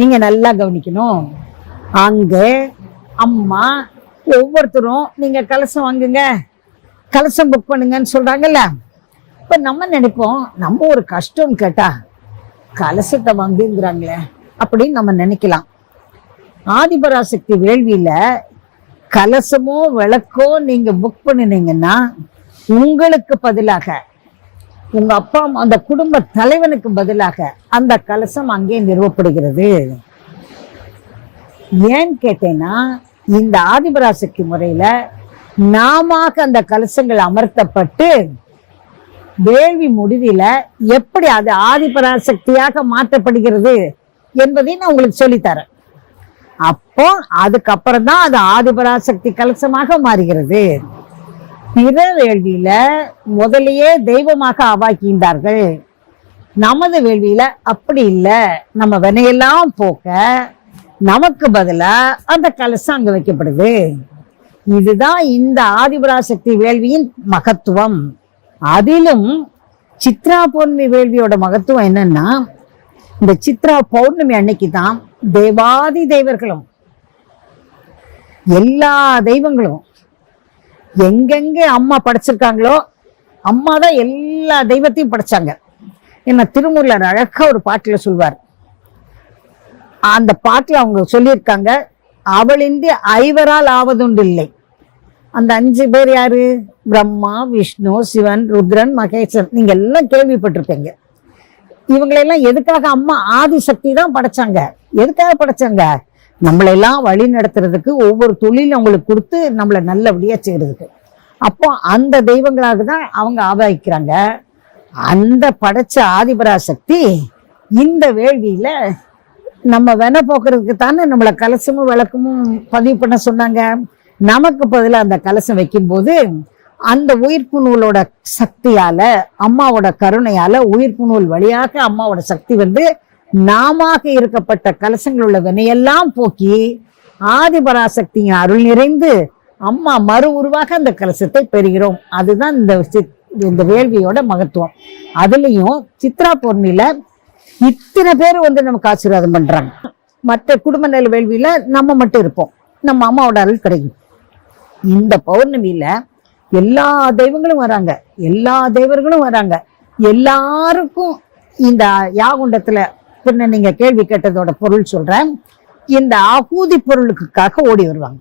நீங்க நல்லா கவனிக்கணும். அங்க அம்மா ஒவ்வொருத்தரும் நீங்க கலசம் வாங்குங்க, கலசம் புக் பண்ணுங்கன்னு சொல்றாங்கல்ல. இப்ப நம்ம நினைப்போம், நம்ம ஒரு கஷ்டம்னு கேட்டா கலசத்தை வாங்குங்கிறாங்களே அப்படின்னு நம்ம நினைக்கலாம். ஆதிபராசக்தி வேள்வியில கலசமோ விளக்கோ நீங்க புக் பண்ணினீங்கன்னா உங்களுக்கு பதிலாக உங்க அப்பா அந்த குடும்ப தலைவனுக்கு பதிலாக அந்த கலசம் அங்கே நிறுவப்படுகிறது. ஏன்னு கேட்டேன்னா, இந்த ஆதிபராசக்தி முறையில நாம அந்த கலசங்கள் அமர்த்தப்பட்டு வேள்வி முடிவில எப்படி அது ஆதிபராசக்தியாக மாற்றப்படுகிறது என்பதை நான் உங்களுக்கு சொல்லித்தரேன். அப்போ அதுக்கப்புறம் தான் அது ஆதிபராசக்தி கலசமாக மாறுகிறது. பிற வேள்வியில முதலையே தெய்வமாக ஆவாக்கின்றார்கள். நமது வேள்வியில அப்படி இல்லை. நம்ம வினையெல்லாம் போக்க நமக்கு பதிலா அந்த கலசம் அங்க வைக்கப்படுது. இதுதான் இந்த ஆதிபராசக்தி வேள்வியின் மகத்துவம். அதிலும் சித்ரா பௌர்ணமி வேள்வியோட மகத்துவம் என்னன்னா, இந்த சித்ரா பௌர்ணமி அன்னைக்கு தான் தேவாதி தேவர்களும் எல்லா தெய்வங்களும் எங்கெங்க அம்மா படைச்சிருக்காங்களோ அம்மா தான் எல்லா தெய்வத்தையும் படைச்சாங்க. என்ன திருமூலர் அழகா ஒரு பாட்டுல சொல்வார். அந்த பாட்டுல அவங்க சொல்லியிருக்காங்க, அவளின்றி ஐவரால் ஆவதுண்டு இல்லை. அந்த 5 பேர் யாரு? பிரம்மா, விஷ்ணு, சிவன், ருத்ரன், மகேசன். நீங்க எல்லாம் கேள்விப்பட்டிருப்பீங்க. இவங்களெல்லாம் எதுக்காக அம்மா ஆதிசக்தி தான் படைச்சாங்க. எதுக்காக படைச்சாங்க? நம்மளெல்லாம் வழி நடத்துறதுக்கு, ஒவ்வொரு தொழிலும் அவங்களுக்கு கொடுத்து நம்மளை நல்லபடியா செய்யறதுக்கு. அப்போ அந்த தெய்வங்களாக தான் அவங்க ஆவாய்க்கிறாங்க. அந்த படைச்ச ஆதிபராசக்தி இந்த வேள்வியில நம்ம வென போக்குறதுக்கு தானே நம்மளை கலசமும் விளக்கமும் பதிவு பண்ண சொன்னாங்க. நமக்கு பதிலாக அந்த கலசம் வைக்கும்போது அந்த உயிர்ப்பு நூலோட சக்தியால, அம்மாவோட கருணையால, உயிர்ப்பு நூல் வழியாக அம்மாவோட சக்தி வந்து நாம இருக்கப்பட்ட கலசங்கள் உள்ள வினையெல்லாம் போக்கி ஆதிபராசக்தியின் அருள் நிறைந்து அம்மா மறு உருவாக அந்த கலசத்தை பெறுகிறோம். அதுதான் இந்த வேள்வியோட மகத்துவம். அதுலயும் சித்ரா பௌர்ணமியில இத்தனை பேர் வந்து நமக்கு ஆசீர்வாதம் பண்றாங்க. மற்ற குடும்ப நல வேள்வியில நம்ம மட்டும் இருப்போம், நம்ம அம்மாவோட அருள் கிடைக்கும். இந்த பௌர்ணமியில எல்லா தெய்வங்களும் வராங்க, எல்லா தேவர்களும் வராங்க. எல்லாருக்கும் இந்த யாகுண்டத்துல பின்ன நீங்க கேள்வி கேட்டதோட பொருள் சொல்றேன். இந்த ஆகூதி பொருளுக்காக ஓடி வருவாங்க.